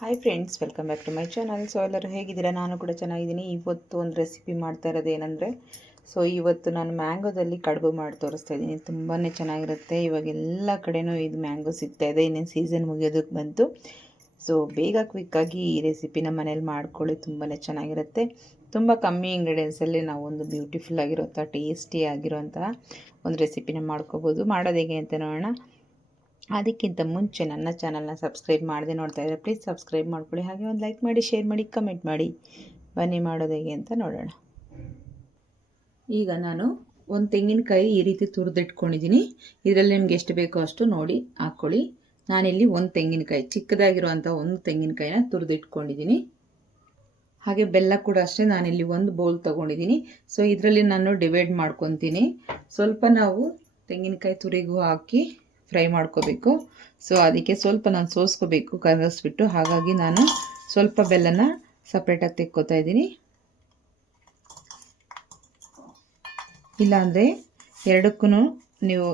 Hi friends, welcome back to my channel. So ಎಲ್ಲರೂ ಹೇಗಿದ್ದೀರಾ? ನಾನು ಕೂಡ ಚೆನ್ನಾಗಿದ್ದೀನಿ. ಇವತ್ತು ಒಂದು ರೆಸಿಪಿ ಮಾಡ್ತಾ ಇರೋದು ಏನಂದರೆ, ಇವತ್ತು ನಾನು ಮ್ಯಾಂಗೋದಲ್ಲಿ ಕಡುಬು ಮಾಡಿ ತೋರಿಸ್ತಾ ಇದ್ದೀನಿ. ತುಂಬಾ ಚೆನ್ನಾಗಿರುತ್ತೆ. ಇವಾಗ ಎಲ್ಲ ಕಡೆನೂ ಇದು ಮ್ಯಾಂಗೋ ಸಿಗ್ತಾ ಇದೆ. ಇನ್ನೇನು ಸೀಸನ್ ಮುಗಿಯೋದಕ್ಕೆ ಬಂತು. ಸೊ ಬೇಗ ಕ್ವಿಕ್ಕಾಗಿ ಈ ರೆಸಿಪಿನ ಮನೇಲಿ ಮಾಡ್ಕೊಳ್ಳಿ. ತುಂಬಾ ಚೆನ್ನಾಗಿರುತ್ತೆ. ತುಂಬ ಕಮ್ಮಿ ಇಂಗ್ರೀಡಿಯೆಂಟ್ಸಲ್ಲಿ ನಾವು ಒಂದು ಬ್ಯೂಟಿಫುಲ್ ಆಗಿರೋಂಥ ಟೇಸ್ಟಿ ಆಗಿರೋಂತಹ ಒಂದು ರೆಸಿಪಿನ ಮಾಡ್ಕೋಬೋದು. ಮಾಡೋದು ಹೇಗೆ ಅಂತ ನೋಡೋಣ. ಅದಕ್ಕಿಂತ ಮುಂಚೆ ನನ್ನ ಚಾನಲ್ನ ಸಬ್ಸ್ಕ್ರೈಬ್ ಮಾಡದೆ ನೋಡ್ತಾ ಇದ್ದರೆ ಪ್ಲೀಸ್ ಸಬ್ಸ್ಕ್ರೈಬ್ ಮಾಡ್ಕೊಳ್ಳಿ. ಹಾಗೆ ಒಂದು ಲೈಕ್ ಮಾಡಿ, ಶೇರ್ ಮಾಡಿ, ಕಮೆಂಟ್ ಮಾಡಿ. ಬನ್ನಿ ಮಾಡೋದು ಹೇಗೆ ಅಂತ ನೋಡೋಣ. ಈಗ ನಾನು ಒಂದು ತೆಂಗಿನಕಾಯಿ ಈ ರೀತಿ ತುರಿದಿಟ್ಕೊಂಡಿದ್ದೀನಿ. ಇದರಲ್ಲಿ ನಿಮ್ಗೆ ಎಷ್ಟು ಬೇಕೋ ಅಷ್ಟು ನೋಡಿ ಹಾಕ್ಕೊಳ್ಳಿ. ನಾನಿಲ್ಲಿ ಒಂದು ತೆಂಗಿನಕಾಯಿ, ಚಿಕ್ಕದಾಗಿರುವಂಥ ಒಂದು ತೆಂಗಿನಕಾಯಿನ ತುರಿದಿಟ್ಕೊಂಡಿದ್ದೀನಿ. ಹಾಗೆ ಬೆಲ್ಲ ಕೂಡ ಅಷ್ಟೇ, ನಾನಿಲ್ಲಿ ಒಂದು ಬೌಲ್ ತೊಗೊಂಡಿದ್ದೀನಿ. ಸೊ ಇದರಲ್ಲಿ ನಾನು ಡಿವೈಡ್ ಮಾಡ್ಕೊತೀನಿ. ಸ್ವಲ್ಪ ನಾವು ತೆಂಗಿನಕಾಯಿ ತುರಿಗೂ ಹಾಕಿ ಫ್ರೈ ಮಾಡ್ಕೋಬೇಕು. ಸೊ ಅದಕ್ಕೆ ಸ್ವಲ್ಪ ನಾನು ಸೋಸ್ಕೋಬೇಕು, ಕರಗಿಸ್ಬಿಟ್ಟು. ಹಾಗಾಗಿ ನಾನು ಸ್ವಲ್ಪ ಬೆಲ್ಲನ ಸಪ್ರೇಟಾಗಿ ತೆಕ್ಕೋತಾ ಇದ್ದೀನಿ. ಇಲ್ಲಾಂದರೆ ಎರಡಕ್ಕೂ ನೀವು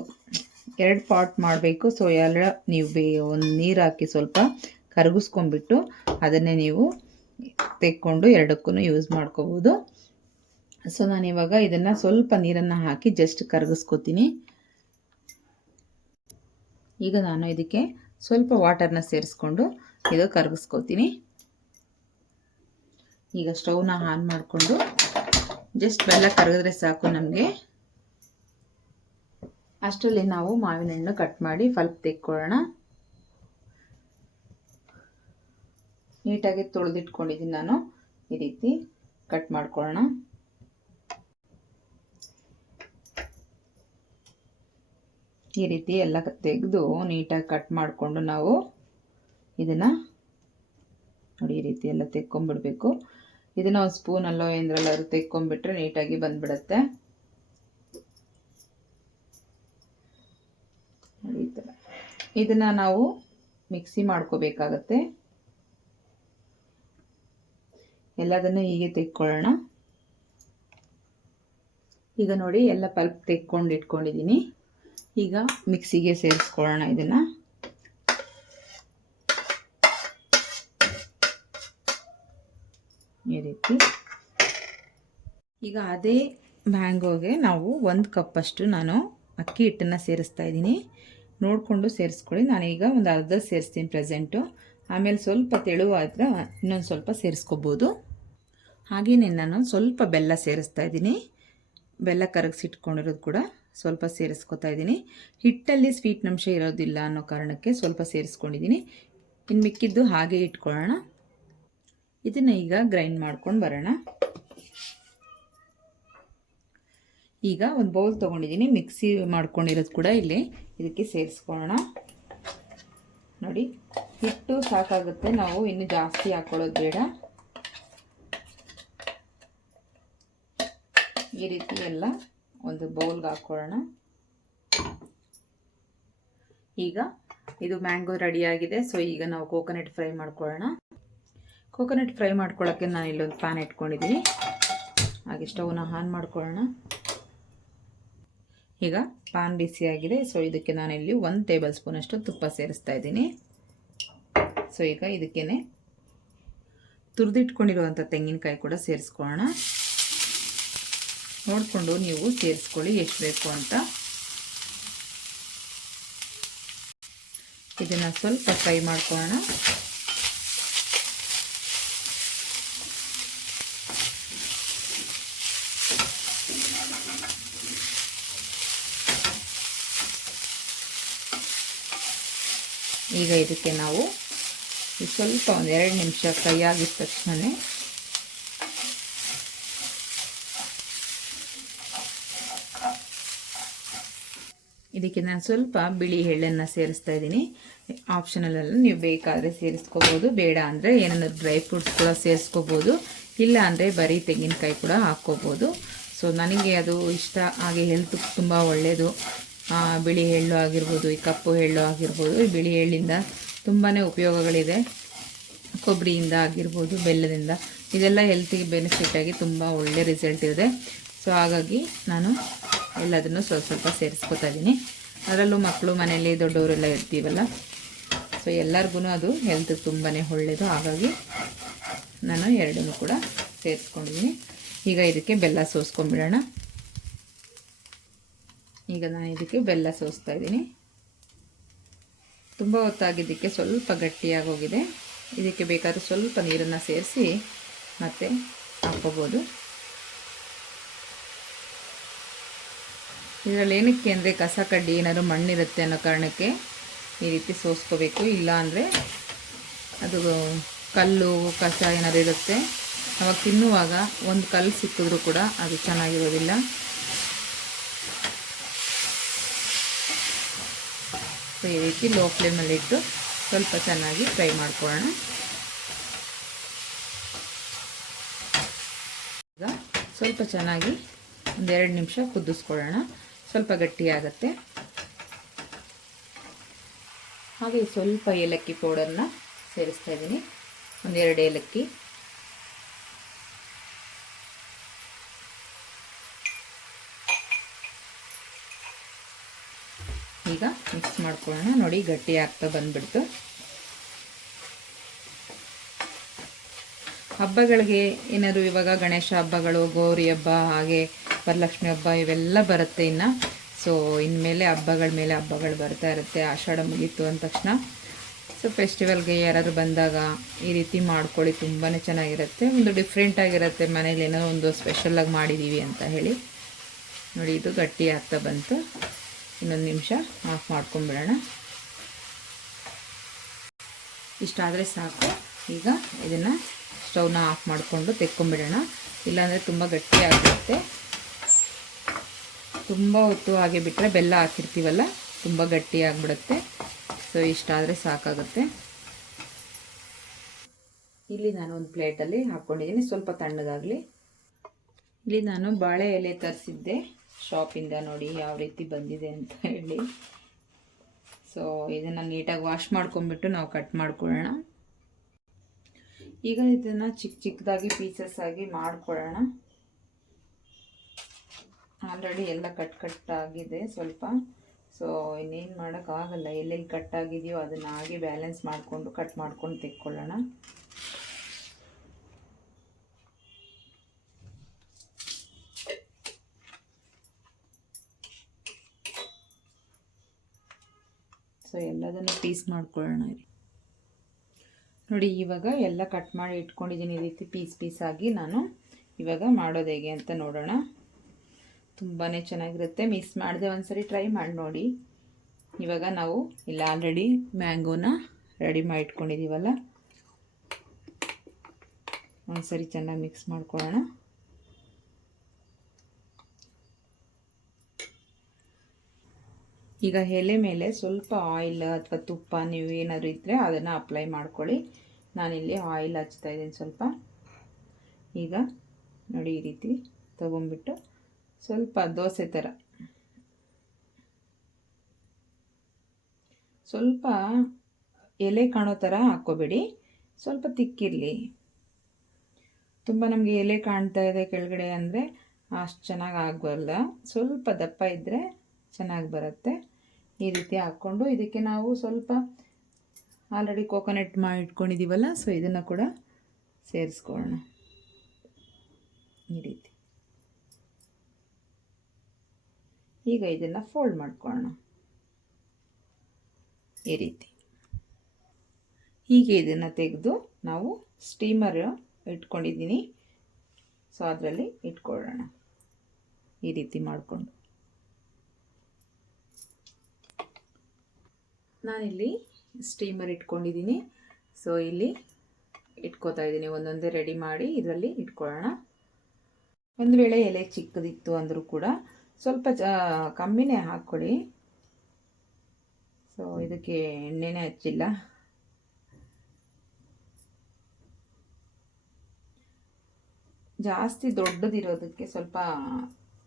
ಎರಡು ಪಾಟ್ ಮಾಡಬೇಕು. ಸೊ ನೀವು ಒಂದು ನೀರು ಹಾಕಿ ಸ್ವಲ್ಪ ಕರಗಿಸ್ಕೊಂಡ್ಬಿಟ್ಟು ಅದನ್ನೇ ನೀವು ತೆಕ್ಕೊಂಡು ಎರಡಕ್ಕೂ ಯೂಸ್ ಮಾಡ್ಕೋಬೋದು. ಸೊ ನಾನಿವಾಗ ಇದನ್ನು ಸ್ವಲ್ಪ ನೀರನ್ನು ಹಾಕಿ ಜಸ್ಟ್ ಕರಗಿಸ್ಕೋತೀನಿ. ಈಗ ನಾನು ಇದಕ್ಕೆ ಸ್ವಲ್ಪ ವಾಟರ್ನ ಸೇರಿಸ್ಕೊಂಡು ಇದು ಕರಗಿಸ್ಕೋತೀನಿ. ಈಗ ಸ್ಟವ್ನ ಆನ್ ಮಾಡಿಕೊಂಡು ಜಸ್ಟ್ ಬೆಲ್ಲ ಕರಗಿದ್ರೆ ಸಾಕು ನಮಗೆ. ಅಷ್ಟರಲ್ಲಿ ನಾವು ಮಾವಿನ ಹಣ್ಣು ಕಟ್ ಮಾಡಿ ಪಲ್ಪ್ ತೆಕ್ಕೊಳ್ಳೋಣ. ನೀಟಾಗಿ ತೊಳೆದಿಟ್ಕೊಂಡಿದ್ದೀನಿ ನಾನು. ಈ ರೀತಿ ಕಟ್ ಮಾಡ್ಕೊಳ್ಳೋಣ. ಈ ರೀತಿ ಎಲ್ಲ ತೆಗೆದು ನೀಟಾಗಿ ಕಟ್ ಮಾಡಿಕೊಂಡು ನಾವು ಇದನ್ನು ನೋಡಿ ಈ ರೀತಿ ಎಲ್ಲ ತೆಕ್ಕೊಂಬಿಡ್ಬೇಕು. ಇದನ್ನು ಒಂದು ಸ್ಪೂನಲ್ಲೋ ಏನರಲ್ಲಾದ್ರೂ ತೆಕ್ಕೊಂಬಿಟ್ರೆ ನೀಟಾಗಿ ಬಂದ್ಬಿಡುತ್ತೆ. ಈ ಥರ ಇದನ್ನು ನಾವು ಮಿಕ್ಸಿ ಮಾಡ್ಕೋಬೇಕಾಗತ್ತೆ. ಎಲ್ಲದನ್ನು ಹೀಗೆ ತೆಕ್ಕೊಳ್ಳೋಣ. ಈಗ ನೋಡಿ ಎಲ್ಲ ಪಲ್ಪ್ ತೆಕ್ಕೊಂಡು ಇಟ್ಕೊಂಡಿದ್ದೀನಿ. ಈಗ ಮಿಕ್ಸಿಗೆ ಸೇರಿಸ್ಕೊಳ್ಳೋಣ ಇದನ್ನು. ಈ ರೀತಿ ಈಗ ಅದೇ ಮ್ಯಾಂಗೋಗೆ ನಾವು 1 ಕಪ್ಪಷ್ಟು ನಾನು ಅಕ್ಕಿ ಹಿಟ್ಟನ್ನು ಸೇರಿಸ್ತಾ ಇದ್ದೀನಿ. ನೋಡಿಕೊಂಡು ಸೇರಿಸ್ಕೊಳ್ಳಿ. ನಾನೀಗ ಒಂದು ಅರ್ಧ ಸೇರಿಸ್ತೀನಿ ಪ್ರೆಸೆಂಟು. ಆಮೇಲೆ ಸ್ವಲ್ಪ ತೆಳುವಾದರೆ ಇನ್ನೊಂದು ಸ್ವಲ್ಪ ಸೇರಿಸ್ಕೋಬೋದು. ಹಾಗೆಯೇ ನಾನು ಸ್ವಲ್ಪ ಬೆಲ್ಲ ಸೇರಿಸ್ತಾ ಇದ್ದೀನಿ. ಬೆಲ್ಲ ಕರಗಿಸಿಟ್ಕೊಂಡಿರೋದು ಕೂಡ ಸ್ವಲ್ಪ ಸೇರಿಸ್ಕೊತಾ ಇದ್ದೀನಿ. ಹಿಟ್ಟಲ್ಲಿ ಸ್ವೀಟ್ ಅಂಶ ಇರೋದಿಲ್ಲ ಅನ್ನೋ ಕಾರಣಕ್ಕೆ ಸ್ವಲ್ಪ ಸೇರಿಸ್ಕೊಂಡಿದ್ದೀನಿ. ಇನ್ನು ಮಿಕ್ಕಿದ್ದು ಹಾಗೆ ಇಟ್ಕೊಳ್ಳೋಣ. ಇದನ್ನು ಈಗ ಗ್ರೈಂಡ್ ಮಾಡ್ಕೊಂಡು ಬರೋಣ. ಈಗ ಒಂದು ಬೌಲ್ ತೊಗೊಂಡಿದ್ದೀನಿ. ಮಿಕ್ಸಿ ಮಾಡ್ಕೊಂಡಿರೋದು ಕೂಡ ಇಲ್ಲಿ ಇದಕ್ಕೆ ಸೇರಿಸ್ಕೊಳ್ಳೋಣ. ನೋಡಿ ಹಿಟ್ಟು ಸಾಕಾಗುತ್ತೆ, ನಾವು ಇನ್ನು ಜಾಸ್ತಿ ಹಾಕ್ಕೊಳ್ಳೋದು ಬೇಡ. ಈ ರೀತಿ ಎಲ್ಲ ಒಂದು ಬೌಲ್ಗೆ ಹಾಕ್ಕೊಳ್ಳೋಣ. ಈಗ ಇದು ಮ್ಯಾಂಗೋ ರೆಡಿಯಾಗಿದೆ. ಸೊ ಈಗ ನಾವು ಕೋಕೋನಟ್ ಫ್ರೈ ಮಾಡ್ಕೊಳ್ಳೋಣ. ಕೋಕೋನಟ್ ಫ್ರೈ ಮಾಡ್ಕೊಳ್ಳೋಕ್ಕೆ ನಾನು ಇಲ್ಲೊಂದು ಪ್ಯಾನ್ ಇಟ್ಕೊಂಡಿದ್ದೀನಿ. ಹಾಗೆ ಸ್ಟವ್ನ ಆನ್ ಮಾಡ್ಕೊಳ್ಳೋಣ. ಈಗ ಪ್ಯಾನ್ ಬಿಸಿಯಾಗಿದೆ. ಸೊ ಇದಕ್ಕೆ ನಾನಿಲ್ಲಿ 1 ಟೇಬಲ್ ಸ್ಪೂನಷ್ಟು ತುಪ್ಪ ಸೇರಿಸ್ತಾ ಇದ್ದೀನಿ. ಸೊ ಈಗ ಇದಕ್ಕೇನೆ ತುರಿದಿಟ್ಕೊಂಡಿರುವಂಥ ತೆಂಗಿನಕಾಯಿ ಕೂಡ ಸೇರಿಸ್ಕೊಳ್ಳೋಣ. ನೋಡಿಕೊಂಡು ನೀವು ಸೇರಿಸ್ಕೊಳ್ಳಿ ಎಷ್ಟು ಬೇಕು ಅಂತ. ಇದನ್ನು ಸ್ವಲ್ಪ ಫ್ರೈ ಮಾಡ್ಕೊಳ್ಳೋಣ. ಈಗ ಇದಕ್ಕೆ ನಾವು ಸ್ವಲ್ಪ ಒಂದು 2 ನಿಮಿಷ ಫ್ರೈ ಆಗಿದ ತಕ್ಷಣ ಇದಕ್ಕೆ ನಾನು ಸ್ವಲ್ಪ ಬಿಳಿ ಎಳ್ಳನ್ನು ಸೇರಿಸ್ತಾ ಇದ್ದೀನಿ. ಆಪ್ಷನಲಲ್ಲಿ ನೀವು ಬೇಕಾದರೆ ಸೇರಿಸ್ಕೋಬೋದು, ಬೇಡ ಅಂದರೆ ಏನಾದರೂ ಡ್ರೈ ಫ್ರೂಟ್ಸ್ ಕೂಡ ಸೇರಿಸ್ಕೋಬೋದು, ಇಲ್ಲ ಅಂದರೆ ಬರೀ ತೆಂಗಿನಕಾಯಿ ಕೂಡ ಹಾಕ್ಕೋಬೋದು. ಸೊ ನನಗೆ ಅದು ಇಷ್ಟ. ಹಾಗೆ ಹೆಲ್ತ್ ತುಂಬ ಒಳ್ಳೆಯದು. ಬಿಳಿ ಎಳ್ಳು ಆಗಿರ್ಬೋದು, ಈ ಕಪ್ಪು ಎಳ್ಳು ಆಗಿರ್ಬೋದು. ಈ ಬಿಳಿ ಎಳ್ಳಿಂದ ತುಂಬಾ ಉಪಯೋಗಗಳಿದೆ. ಕೊಬ್ಬರಿಯಿಂದ ಆಗಿರ್ಬೋದು, ಬೆಲ್ಲದಿಂದ, ಇದೆಲ್ಲ ಹೆಲ್ತಿಗೆ ಬೆನಿಫಿಟಾಗಿ ತುಂಬ ಒಳ್ಳೆ ರಿಸಲ್ಟ್ ಇದೆ. ಸೊ ಹಾಗಾಗಿ ನಾನು ಎಲ್ಲದನ್ನು ಸ್ವಲ್ಪ ಸ್ವಲ್ಪ ಸೇರಿಸ್ಕೊತಾ ಇದ್ದೀನಿ. ಅದರಲ್ಲೂ ಮಕ್ಕಳು ಮನೆಯಲ್ಲಿ ದೊಡ್ಡವರೆಲ್ಲ ಇರ್ತೀವಲ್ಲ, ಸೊ ಎಲ್ಲರಿಗೂ ಅದು ಹೆಲ್ತ್ಗೆ ತುಂಬಾ ಒಳ್ಳೆಯದು. ಹಾಗಾಗಿ ನಾನು ಎರಡನ್ನೂ ಕೂಡ ಸೇರಿಸ್ಕೊಂಡಿದ್ದೀನಿ. ಈಗ ಇದಕ್ಕೆ ಬೆಲ್ಲ ಸೋಸ್ಕೊಂಡ್ಬಿಡೋಣ. ಈಗ ನಾನು ಇದಕ್ಕೆ ಬೆಲ್ಲ ಸೋಸ್ತಾ ಇದ್ದೀನಿ. ತುಂಬ ಹೊತ್ತಾಗಿದ್ದಕ್ಕೆ ಸ್ವಲ್ಪ ಗಟ್ಟಿಯಾಗಿ ಹೋಗಿದೆ. ಇದಕ್ಕೆ ಬೇಕಾದ್ರೆ ಸ್ವಲ್ಪ ನೀರನ್ನು ಸೇರಿಸಿ ಮತ್ತೆ ಹಾಕ್ಕೋಬೋದು. ಇದರಲ್ಲಿ ಏನಕ್ಕೆ ಅಂದರೆ ಕಸ ಕಡ್ಡಿ ಏನಾದರೂ ಮಣ್ಣಿರುತ್ತೆ ಅನ್ನೋ ಕಾರಣಕ್ಕೆ ಈ ರೀತಿ ಸೋಸ್ಕೋಬೇಕು. ಇಲ್ಲ ಅಂದರೆ ಅದು ಕಲ್ಲು ಕಸ ಏನಾದರೂ ಇರುತ್ತೆ, ಅವಾಗ ತಿನ್ನುವಾಗ ಒಂದು ಕಲ್ಲು ಸಿಕ್ಕಿದ್ರೂ ಕೂಡ ಅದು ಚೆನ್ನಾಗಿರೋದಿಲ್ಲ. ಸೊ ಈ ರೀತಿ ಲೋ ಫ್ಲೇಮಲ್ಲಿ ಇಟ್ಟು ಸ್ವಲ್ಪ ಚೆನ್ನಾಗಿ ಫ್ರೈ ಮಾಡ್ಕೊಳ್ಳೋಣ. ಈಗ ಸ್ವಲ್ಪ ಚೆನ್ನಾಗಿ 1-2 ನಿಮಿಷ ಕುದಿಸ್ಕೊಳ್ಳೋಣ. ಸ್ವಲ್ಪ ಗಟ್ಟಿಯಾಗುತ್ತೆ. ಹಾಗೆ ಸ್ವಲ್ಪ ಏಲಕ್ಕಿ ಪೌಡರ್ನ ಸೇರಿಸ್ತಾ ಇದ್ದೀನಿ, 1-2 ಏಲಕ್ಕಿ. ಈಗ ಮಿಕ್ಸ್ ಮಾಡ್ಕೊಳ್ಳೋಣ. ನೋಡಿ ಗಟ್ಟಿ ಆಗ್ತಾ ಬಂದ್ಬಿಡ್ತು. ಹಬ್ಬಗಳಿಗೆ ಏನಾದರೂ ಇವಾಗ ಗಣೇಶ ಹಬ್ಬಗಳು, ಗೌರಿ ಹಬ್ಬ, ಹಾಗೆ ವರಲಕ್ಷ್ಮಿ ಹಬ್ಬ ಇವೆಲ್ಲ ಬರುತ್ತೆ ಇನ್ನು. ಸೊ ಇನ್ಮೇಲೆ ಹಬ್ಬಗಳ ಮೇಲೆ ಹಬ್ಬಗಳು ಬರ್ತಾ ಇರುತ್ತೆ. ಆಷಾಢ ಮುಗೀತು ಅಂದ ತಕ್ಷಣ ಸೊ ಫೆಸ್ಟಿವಲ್ಗೆ ಯಾರಾದರೂ ಬಂದಾಗ ಈ ರೀತಿ ಮಾಡ್ಕೊಳ್ಳಿ, ತುಂಬಾ ಚೆನ್ನಾಗಿರುತ್ತೆ. ಒಂದು ಡಿಫ್ರೆಂಟಾಗಿರುತ್ತೆ. ಮನೇಲಿ ಏನೋ ಒಂದು ಸ್ಪೆಷಲಾಗಿ ಮಾಡಿದ್ದೀವಿ ಅಂತ ಹೇಳಿ. ನೋಡಿ ಇದು ಗಟ್ಟಿ ಆಗ್ತಾ ಬಂತು. ಇನ್ನೊಂದು ನಿಮಿಷ ಆಫ್ ಮಾಡ್ಕೊಂಬಿಡೋಣ. ಇಷ್ಟಾದರೆ ಸಾಕು. ಈಗ ಇದನ್ನು ಸ್ಟವ್ನ ಆಫ್ ಮಾಡಿಕೊಂಡು ತೆಕ್ಕೊಂಬಿಡೋಣ. ಇಲ್ಲಾಂದರೆ ತುಂಬ ಗಟ್ಟಿ ಆಗಿರುತ್ತೆ. ತುಂಬ ಹೊತ್ತು ಹಾಗೆ ಬಿಟ್ಟರೆ ಬೆಲ್ಲ ಹಾಕಿರ್ತೀವಲ್ಲ, ತುಂಬ ಗಟ್ಟಿ ಆಗಿಬಿಡುತ್ತೆ. ಸೊ ಇಷ್ಟಾದರೆ ಸಾಕಾಗುತ್ತೆ. ಇಲ್ಲಿ ನಾನು ಒಂದು ಪ್ಲೇಟಲ್ಲಿ ಹಾಕ್ಕೊಂಡಿದ್ದೀನಿ, ಸ್ವಲ್ಪ ತಣ್ಣಗಾಗಲಿ. ಇಲ್ಲಿ ನಾನು ಬಾಳೆ ಎಲೆ ತರಿಸಿದ್ದೆ ಶಾಪಿಂದ. ನೋಡಿ ಯಾವ ರೀತಿ ಬಂದಿದೆ ಅಂತ ಹೇಳಿ. ಸೊ ಇದನ್ನು ನೀಟಾಗಿ ವಾಶ್ ಮಾಡ್ಕೊಂಬಿಟ್ಟು ನಾವು ಕಟ್ ಮಾಡ್ಕೊಳ್ಳೋಣ. ಈಗ ಇದನ್ನು ಚಿಕ್ಕ ಚಿಕ್ಕದಾಗಿ ಪೀಸಸ್ ಆಗಿ ಮಾಡ್ಕೊಳ್ಳೋಣ. ಆಲ್ರೆಡಿ ಎಲ್ಲ ಕಟ್ ಆಗಿದೆ ಸ್ವಲ್ಪ. ಸೊ ಇನ್ನೇನು ಮಾಡೋಕ್ಕಾಗಲ್ಲ, ಎಲ್ಲೆಲ್ಲಿ ಕಟ್ ಆಗಿದೆಯೋ ಅದನ್ನು ಹಾಗೆ ಬ್ಯಾಲೆನ್ಸ್ ಮಾಡಿಕೊಂಡು ಕಟ್ ಮಾಡ್ಕೊಂಡು ತೆಕ್ಕೊಳ್ಳೋಣ. ಸೊ ಎಲ್ಲದನ್ನು ಪೀಸ್ ಮಾಡ್ಕೊಳ್ಳೋಣ. ನೋಡಿ ಇವಾಗ ಎಲ್ಲ ಕಟ್ ಮಾಡಿ ಇಟ್ಕೊಂಡಿದ್ದೀನಿ. ಈ ರೀತಿ ಪೀಸ್ ಆಗಿ ನಾನು ಇವಾಗ ಮಾಡೋದು ಹೇಗೆ ಅಂತ ನೋಡೋಣ. ತುಂಬಾ ಚೆನ್ನಾಗಿರುತ್ತೆ. ಮಿಸ್ ಮಾಡದೆ ಒಂದ್ಸರಿ ಟ್ರೈ ಮಾಡಿ ನೋಡಿ. ಇವಾಗ ನಾವು ಇಲ್ಲ ಆಲ್ರೆಡಿ ಮ್ಯಾಂಗೋನ ರೆಡಿ ಮಾಡಿ ಇಟ್ಕೊಂಡಿದ್ದೀವಲ್ಲ, ಒಂದ್ಸರಿ ಚೆನ್ನಾಗಿ ಮಿಕ್ಸ್ ಮಾಡ್ಕೊಳ್ಳೋಣ. ಈಗ ಎಲೆ ಮೇಲೆ ಸ್ವಲ್ಪ ಆಯಿಲ್ ಅಥವಾ ತುಪ್ಪ ನೀವು ಏನಾದರೂ ಇದ್ದರೆ ಅದನ್ನು ಅಪ್ಲೈ ಮಾಡ್ಕೊಳ್ಳಿ. ನಾನಿಲ್ಲಿ ಆಯಿಲ್ ಹಚ್ತಾ ಇದ್ದೀನಿ ಸ್ವಲ್ಪ. ಈಗ ನೋಡಿ ಈ ರೀತಿ ತೊಗೊಂಬಿಟ್ಟು ಸ್ವಲ್ಪ ದೋಸೆ ಥರ ಸ್ವಲ್ಪ ಎಲೆ ಕಾಣೋ ಥರ ಹಾಕ್ಕೋಬೇಡಿ, ಸ್ವಲ್ಪ ತಿಕ್ಕಿರಲಿ. ತುಂಬ ನಮಗೆ ಎಲೆ ಕಾಣ್ತಾ ಇದೆ ಕೆಳಗಡೆ ಅಂದರೆ ಅಷ್ಟು ಚೆನ್ನಾಗಿ ಆಗಬಲ್ಲ. ಸ್ವಲ್ಪ ದಪ್ಪ ಇದ್ದರೆ ಚೆನ್ನಾಗಿ ಬರುತ್ತೆ. ಈ ರೀತಿ ಹಾಕ್ಕೊಂಡು ಇದಕ್ಕೆ ನಾವು ಸ್ವಲ್ಪ ಆಲ್ರೆಡಿ ಕೋಕೋನಟ್ ಮಾಡಿ ಇಟ್ಕೊಂಡಿದ್ದೀವಲ್ಲ, ಸೊ ಇದನ್ನು ಕೂಡ ಸೇರಿಸ್ಕೊಳ್ಳೋಣ. ಈ ರೀತಿ ಈಗ ಇದನ್ನು ಫೋಲ್ಡ್ ಮಾಡ್ಕೊಳ್ಳೋಣ. ಈ ರೀತಿ ಹೀಗೆ ಇದನ್ನು ತೆಗೆದು ನಾವು ಸ್ಟೀಮರ್ ಇಟ್ಕೊಂಡಿದ್ದೀನಿ, ಸೊ ಅದರಲ್ಲಿ ಇಟ್ಕೊಳ್ಳೋಣ. ಈ ರೀತಿ ಮಾಡಿಕೊಂಡು ನಾನಿಲ್ಲಿ ಸ್ಟೀಮರ್ ಇಟ್ಕೊಂಡಿದ್ದೀನಿ. ಸೊ ಇಲ್ಲಿ ಇಟ್ಕೋತಾ ಇದ್ದೀನಿ. ಒಂದೊಂದೇ ರೆಡಿ ಮಾಡಿ ಇದರಲ್ಲಿ ಇಟ್ಕೊಳ್ಳೋಣ. ಒಂದು ವೇಳೆ ಎಲೆ ಚಿಕ್ಕದಿತ್ತು ಅಂದರೂ ಕೂಡ ಸ್ವಲ್ಪ ಕಮ್ಮಿನೇ ಹಾಕ್ಕೊಳ್ಳಿ. ಸೊ ಇದಕ್ಕೆ ಎಣ್ಣೆನೇ ಹಚ್ಚಿಲ್ಲ. ಜಾಸ್ತಿ ದೊಡ್ಡದಿರೋದಕ್ಕೆ ಸ್ವಲ್ಪ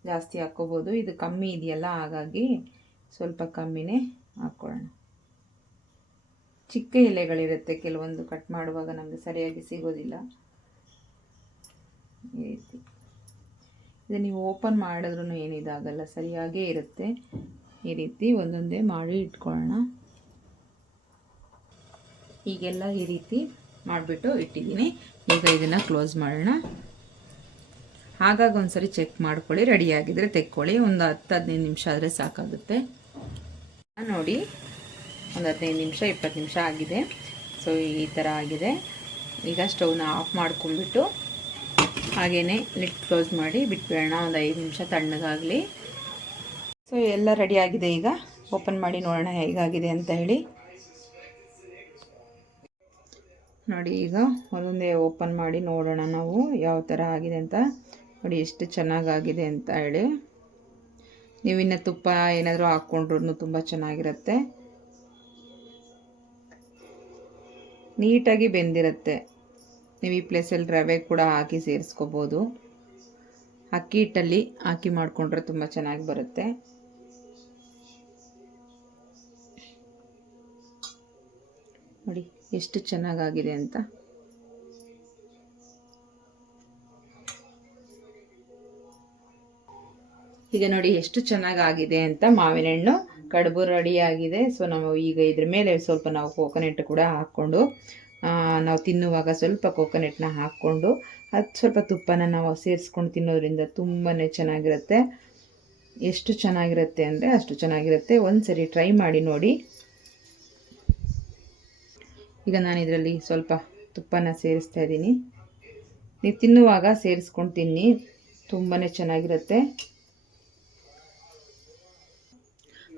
ಜಾಸ್ತಿ ಹಾಕ್ಕೋಬೋದು. ಇದು ಕಮ್ಮಿ ಇದೆಯಲ್ಲ, ಹಾಗಾಗಿ ಸ್ವಲ್ಪ ಕಮ್ಮಿನೇ ಹಾಕ್ಕೊಳ್ಳೋಣ. ಚಿಕ್ಕ ಎಲೆಗಳಿರುತ್ತೆ ಕೆಲವೊಂದು, ಕಟ್ ಮಾಡುವಾಗ ನಮಗೆ ಸರಿಯಾಗಿ ಸಿಗೋದಿಲ್ಲ. ಈ ರೀತಿ ಇದು ನೀವು ಓಪನ್ ಮಾಡಿದ್ರೂ ಏನಿದಾಗಲ್ಲ, ಸರಿಯಾಗೇ ಇರುತ್ತೆ. ಈ ರೀತಿ ಒಂದೊಂದೇ ಮಾಡಿ ಇಟ್ಕೊಳ್ಳೋಣ. ಹೀಗೆಲ್ಲ ಈ ರೀತಿ ಮಾಡಿಬಿಟ್ಟು ಇಟ್ಟಿದ್ದೀನಿ. ಈಗ ಇದನ್ನು ಕ್ಲೋಸ್ ಮಾಡೋಣ. ಹಾಗಾಗಿ ಒಂದ್ಸರಿ ಚೆಕ್ ಮಾಡ್ಕೊಳ್ಳಿ, ರೆಡಿಯಾಗಿದ್ದರೆ ತೆಕ್ಕೊಳ್ಳಿ. ಒಂದು 10-15 ನಿಮಿಷ ಆದರೆ ಸಾಕಾಗುತ್ತೆ. ನೋಡಿ, ಒಂದು 15 ನಿಮಿಷ 20 ನಿಮಿಷ ಆಗಿದೆ. ಸೊ ಈ ಥರ ಆಗಿದೆ. ಈಗ ಸ್ಟವ್ನ ಆಫ್ ಮಾಡ್ಕೊಂಡ್ಬಿಟ್ಟು ಹಾಗೇ ಲಿಡ್ ಕ್ಲೋಸ್ ಮಾಡಿ ಬಿಟ್ಬಿಡೋಣ. ಒಂದು 5 ನಿಮಿಷ ತಣ್ಣಗಾಗಲಿ. ಸೊ ಎಲ್ಲ ರೆಡಿಯಾಗಿದೆ. ಈಗ ಓಪನ್ ಮಾಡಿ ನೋಡೋಣ ಹೇಗಾಗಿದೆ ಅಂತ ಹೇಳಿ. ನೋಡಿ, ಈಗ ಒಂದೊಂದೇ ಓಪನ್ ಮಾಡಿ ನೋಡೋಣ ನಾವು ಯಾವ ಥರ ಆಗಿದೆ ಅಂತ. ನೋಡಿ ಎಷ್ಟು ಚೆನ್ನಾಗಾಗಿದೆ ಅಂತ ಹೇಳಿ. ನೀವು ಇನ್ನು ತುಪ್ಪ ಏನಾದರೂ ಹಾಕ್ಕೊಂಡ್ರೂ ತುಂಬ ಚೆನ್ನಾಗಿರುತ್ತೆ. ನೀಟಾಗಿ ಬೆಂದಿರುತ್ತೆ. ನೀವು ಈ ಪ್ಲೇಸಲ್ಲಿ ರವೆ ಕೂಡ ಹಾಕಿ ಸೇರಿಸ್ಕೋಬೋದು. ಅಕ್ಕಿ ಹಿಟ್ಟಲ್ಲಿ ಹಾಕಿ ಮಾಡಿಕೊಂಡ್ರೆ ತುಂಬ ಚೆನ್ನಾಗಿ ಬರುತ್ತೆ. ನೋಡಿ ಎಷ್ಟು ಚೆನ್ನಾಗಾಗಿದೆ ಅಂತ. ಈಗ ನೋಡಿ ಎಷ್ಟು ಚೆನ್ನಾಗಾಗಿದೆ ಅಂತ. ಮಾವಿನ ಹಣ್ಣು ಕಡುಬು ರೆಡಿಯಾಗಿದೆ. ಸೊ ನಾವು ಈಗ ಇದ್ರ ಮೇಲೆ ಸ್ವಲ್ಪ ನಾವು ಕೋಕೋನಟ್ ಕೂಡ ಹಾಕ್ಕೊಂಡು, ನಾವು ತಿನ್ನುವಾಗ ಸ್ವಲ್ಪ ಕೋಕೋನಟ್ನ ಹಾಕ್ಕೊಂಡು ಅದು ಸ್ವಲ್ಪ ತುಪ್ಪನ ನಾವು ಸೇರಿಸ್ಕೊಂಡು ತಿನ್ನೋದ್ರಿಂದ ತುಂಬಾ ಚೆನ್ನಾಗಿರುತ್ತೆ. ಎಷ್ಟು ಚೆನ್ನಾಗಿರುತ್ತೆ ಅಂದರೆ ಅಷ್ಟು ಚೆನ್ನಾಗಿರುತ್ತೆ. ಒಂದು ಸರಿ ಟ್ರೈ ಮಾಡಿ ನೋಡಿ. ಈಗ ನಾನು ಇದರಲ್ಲಿ ಸ್ವಲ್ಪ ತುಪ್ಪನ ಸೇರಿಸ್ತಾ ಇದ್ದೀನಿ. ನೀವು ತಿನ್ನುವಾಗ ಸೇರಿಸ್ಕೊಂಡು ತಿನ್ನಿ, ತುಂಬಾ ಚೆನ್ನಾಗಿರುತ್ತೆ.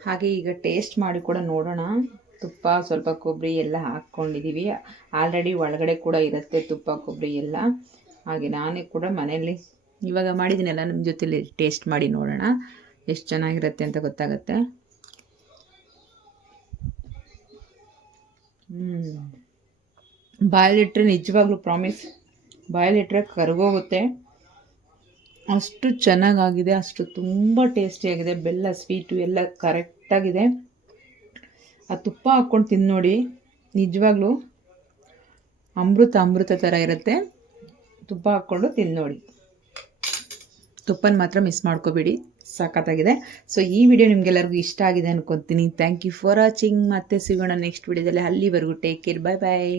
ಹಾಗೆ ಈಗ ಟೇಸ್ಟ್ ಮಾಡಿ ಕೂಡ ನೋಡೋಣ. ತುಪ್ಪ ಸ್ವಲ್ಪ ಕೊಬ್ಬರಿ ಎಲ್ಲ ಹಾಕ್ಕೊಂಡಿದ್ದೀವಿ. ಆಲ್ರೆಡಿ ಒಳಗಡೆ ಕೂಡ ಇರುತ್ತೆ ತುಪ್ಪ ಕೊಬ್ಬರಿ ಎಲ್ಲ. ಹಾಗೆ ನಾನೇ ಕೂಡ ಮನೆಯಲ್ಲಿ ಇವಾಗ ಮಾಡಿದ್ದೀನಲ್ಲ, ನಿಮ್ಮ ಜೊತೆಲಿ ಟೇಸ್ಟ್ ಮಾಡಿ ನೋಡೋಣ ಎಷ್ಟು ಚೆನ್ನಾಗಿರುತ್ತೆ ಅಂತ ಗೊತ್ತಾಗುತ್ತೆ. ಬಾಯಲ್ಲಿಟ್ಟರೆ ನಿಜವಾಗ್ಲೂ ಪ್ರಾಮಿಸ್, ಬಾಯಲ್ಲಿಟ್ಟರೆ ಕರಗೋಗುತ್ತೆ. ಅಷ್ಟು ಚೆನ್ನಾಗಾಗಿದೆ, ಅಷ್ಟು ತುಂಬ ಟೇಸ್ಟಿಯಾಗಿದೆ. ಬೆಲ್ಲ ಸ್ವೀಟು ಎಲ್ಲ ಕರೆಕ್ಟಾಗಿದೆ. ಆ ತುಪ್ಪ ಹಾಕ್ಕೊಂಡು ತಿಂದು ನೋಡಿ, ನಿಜವಾಗ್ಲೂ ಅಮೃತ ಥರ ಇರುತ್ತೆ. ತುಪ್ಪ ಹಾಕ್ಕೊಂಡು ತಿಂದು ನೋಡಿ. ತುಪ್ಪನ ಮಾತ್ರ ಮಿಸ್ ಮಾಡ್ಕೋಬೇಡಿ, ಸಖತ್ತಾಗಿದೆ. ಸೊ ಈ ವಿಡಿಯೋ ನಿಮಗೆಲ್ಲರಿಗೂ ಇಷ್ಟ ಆಗಿದೆ ಅನ್ಕೊತೀನಿ. Thank you for watching. ಮತ್ತೆ ಸಿಗೋಣ ನೆಕ್ಸ್ಟ್ ವಿಡಿಯೋದಲ್ಲಿ. ಅಲ್ಲಿವರೆಗೂ ಟೇಕ್ ಕೇರ್, ಬಾಯ್ ಬಾಯ್.